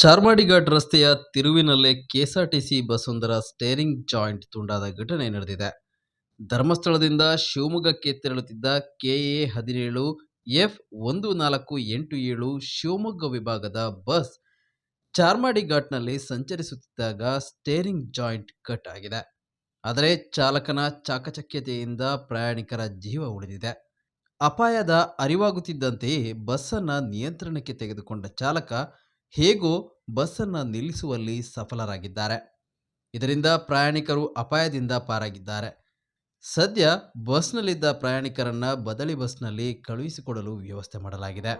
ಚಾರ್ಮಾಡಿ ಘಾಟ್ ರಸ್ತೆಯ ತಿರುವಿನಲ್ಲೇ KSRTC ಬಸ್ಸೊಂದರ steering joint ತುಂಡಾದ ಘಟನೆ ನಡೆದಿದೆ. ಧರ್ಮಸ್ಥಳದಿಂದ ಶಿವಮೊಗ್ಗಕ್ಕೆ ತೆರಳುತ್ತಿದ್ದ ಕೆಎ 17 F1487 ಶಿವಮೊಗ್ಗ ವಿಭಾಗದ ಬಸ್ ಚಾರ್ಮಾಡಿ ಘಾಟ್ನಲ್ಲಿ ಸಂಚರಿಸುತ್ತಿದ್ದಾಗ ಸ್ಟೇರಿಂಗ್ ಜಾಯಿಂಟ್ ಕಟ್ ಆಗಿದೆ. ಆದರೆ ಚಾಲಕನ ಚಾಕಚಕ್ಯತೆಯಿಂದ ಪ್ರಯಾಣಿಕರ ಜೀವ ಉಳಿದಿದೆ. ಅಪಾಯದ ಅರಿವಾಗುತ್ತಿದ್ದಂತೆಯೇ ಬಸ್ಸನ್ನು ನಿಯಂತ್ರಣಕ್ಕೆ ತೆಗೆದುಕೊಂಡ ಚಾಲಕ ಹೇಗೋ ಬಸ್ಸನ್ನು ನಿಲ್ಲಿಸುವಲ್ಲಿ ಸಫಲರಾಗಿದ್ದಾರೆ. ಇದರಿಂದ ಪ್ರಯಾಣಿಕರು ಅಪಾಯದಿಂದ ಪಾರಾಗಿದ್ದಾರೆ. ಸದ್ಯ ಬಸ್ನಲ್ಲಿದ್ದ ಪ್ರಯಾಣಿಕರನ್ನ ಬದಲಿ ಬಸ್ನಲ್ಲಿ ಕಳುಹಿಸಿಕೊಡಲು ವ್ಯವಸ್ಥೆ ಮಾಡಲಾಗಿದೆ.